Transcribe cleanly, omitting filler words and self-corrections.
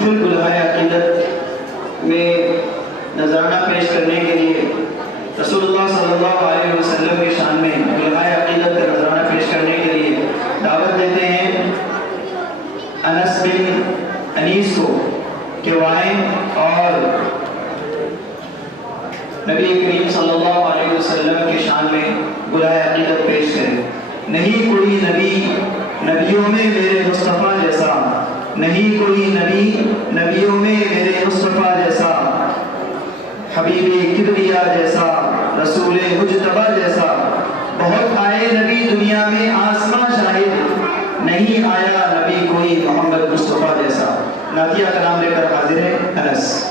फिर गुलहाए अकीदत में नजराना पेश करने के लिए रसूलुल्लाह सल्लल्लाहु अलैहि वसल्लम की शान में गुलहाए अकीदत का नजराना पेश करने के लिए दावत देते हैं अनस बिन अनीस को कि वाएं और नबी करीम सल्लल्लाहु अलैहि वसल्लम की शान में गुलहाए अकीदत पेश करें। नहीं कोई नबी नबियों में मेरे मुस्तफ़ा जैसा, नहीं कोई नबी नबियों में मेरे मुस्तफ़ा जैसा, हबीबे किबरिया जैसा, रसूले मुजतबा जैसा। बहुत आए नबी दुनिया में आसमां शाहिद, नहीं आया नबी कोई मोहम्मद मुस्तफ़ा जैसा। नातिया कलाम लेकर हाजिर है अनस।